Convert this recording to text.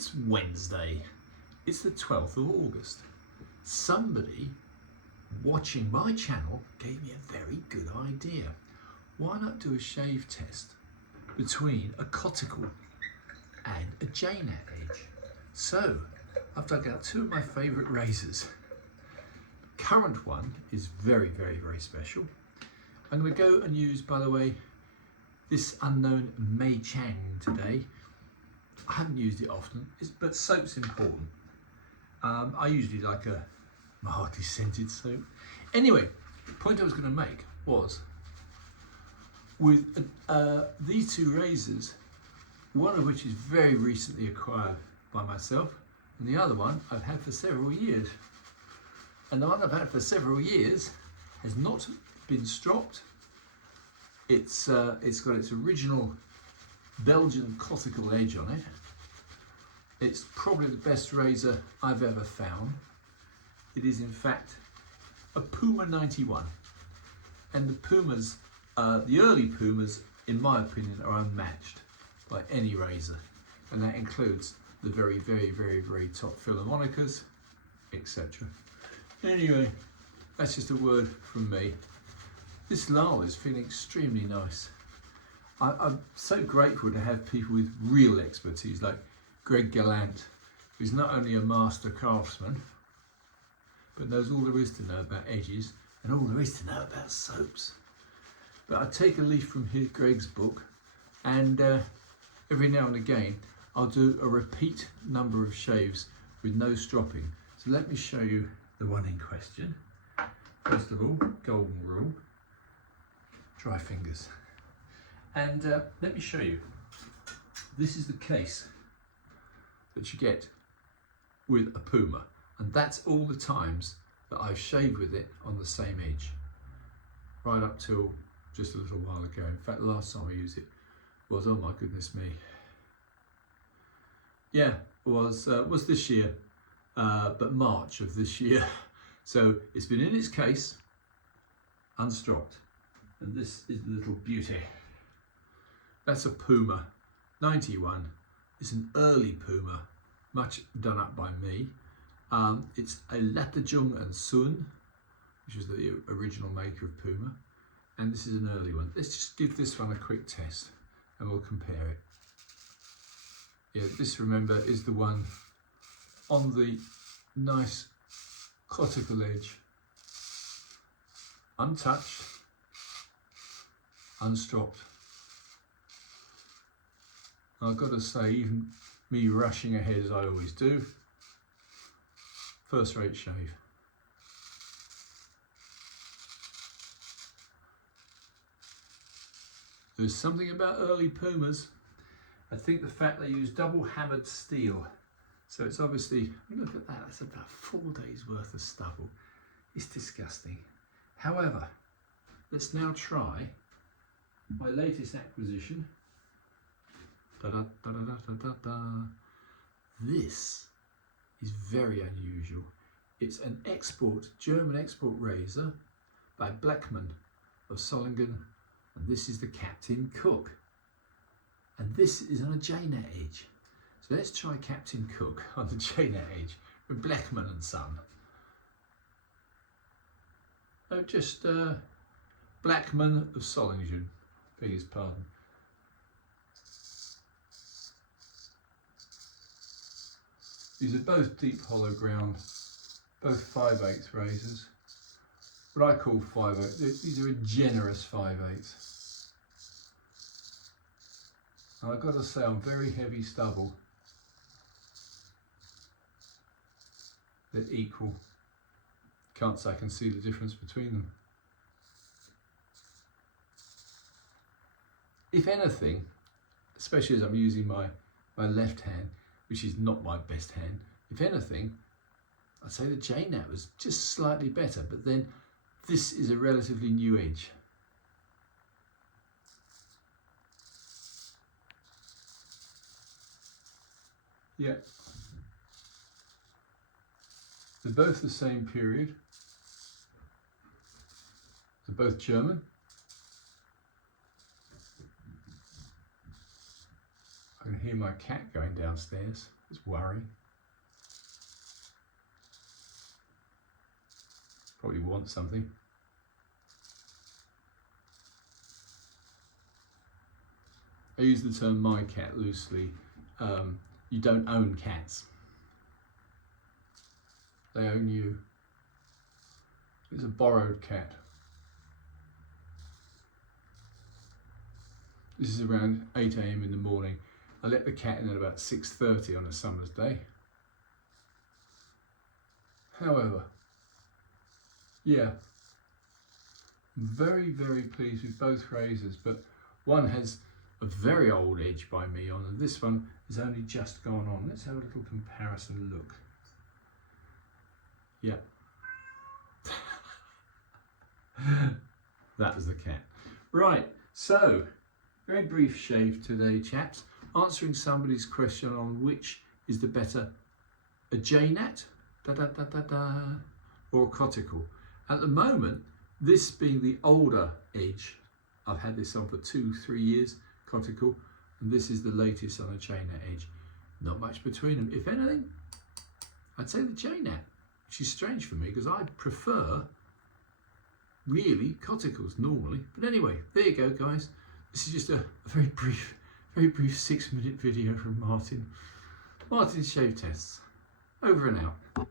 It's Wednesday. It's the 12th of August. Somebody watching my channel gave me a very good idea. Why not do a shave test between a Coticule and a Jnat edge? So I've dug out two of my favourite razors. Current one is very special. I'm going to go and use, by the way, this unknown Mei Chang today. I haven't used it often, but soap's important. I usually like a mildly scented soap. Anyway, the point I was going to make was, with these two razors, one of which is very recently acquired by myself, and the other one I've had for several years. And the one I've had for several years has not been stropped. It's got its original Belgian Coticule edge on it. It's probably the best razor I've ever found. It is in fact a Puma 91. And the Pumas, the early Pumas, in my opinion, are unmatched by any razor. And that includes the very top Philharmonicas, etc. Anyway, that's just a word from me. This lull is feeling extremely nice. I'm so grateful to have people with real expertise like Greg Gallant, who's not only a master craftsman, but knows all there is to know about edges and all there is to know about soaps. But I take a leaf from Greg's book, and every now and again I'll do a repeat number of shaves with no stropping. So let me show you the one in question. First of all, golden rule, dry fingers. And let me show you. This is the case that you get with a Puma, and that's all the times that I've shaved with it on the same edge, right up till just a little while ago. In fact, the last time I used it was, oh my goodness me, yeah, was this year, but March of this year. So it's been in its case, unstropped, and this is the little beauty. That's a Puma 91. It's an early Puma, much done up by me. It's a Latijung and Sun, which is the original maker of Puma, and this is an early one. Let's just give this one a quick test and we'll compare it. Yeah, this, remember, is the one on the nice Coticule edge, untouched, unstropped. I've got to say, even me rushing ahead as I always do, first rate shave. There's something about early Pumas. I think the fact they use double hammered steel. So it's obviously, look at that, that's about 4 days worth of stubble. It's disgusting. However, let's now try my latest acquisition. This is very unusual. It's an German export razor by Bleckmann of Solingen, and this is the Captain Cook. And this is on a Jnat edge. So let's try Captain Cook on the Jnat edge with Bleckmann and Son. Oh, just Bleckmann of Solingen, beg his pardon. These are both deep hollow ground, both 5/8 razors. What I call 5/8, these are a generous 5/8. Now I've got to say, on very heavy stubble, they're equal. Can't say I can see the difference between them. If anything, especially as I'm using my left hand, which is not my best hand, if anything, I'd say the Jnat was just slightly better, but then this is a relatively new edge. Yeah. They're both the same period. They're both German. I can hear my cat going downstairs. It's worrying. Probably wants something. I use the term my cat loosely. You don't own cats. They own you. It's a borrowed cat. This is around 8 AM in the morning. I let the cat in at about 6:30 on a summer's day. However, yeah, very, very pleased with both razors, but one has a very old edge by me on, and this one has only just gone on. Let's have a little comparison look. Yeah. That was the cat. Right, so very brief shave today, chaps. Answering somebody's question on which is the better, a Jnat, or a Coticule. At the moment, this being the older edge, I've had this on for 2-3 years, Coticule, and this is the latest on a Jnat edge. Not much between them. If anything, I'd say the Jnat, which is strange for me because I prefer really Coticules normally. But anyway, there you go, guys. This is just a very brief 6-minute video from Martin. Martin's shave tests. Over and out.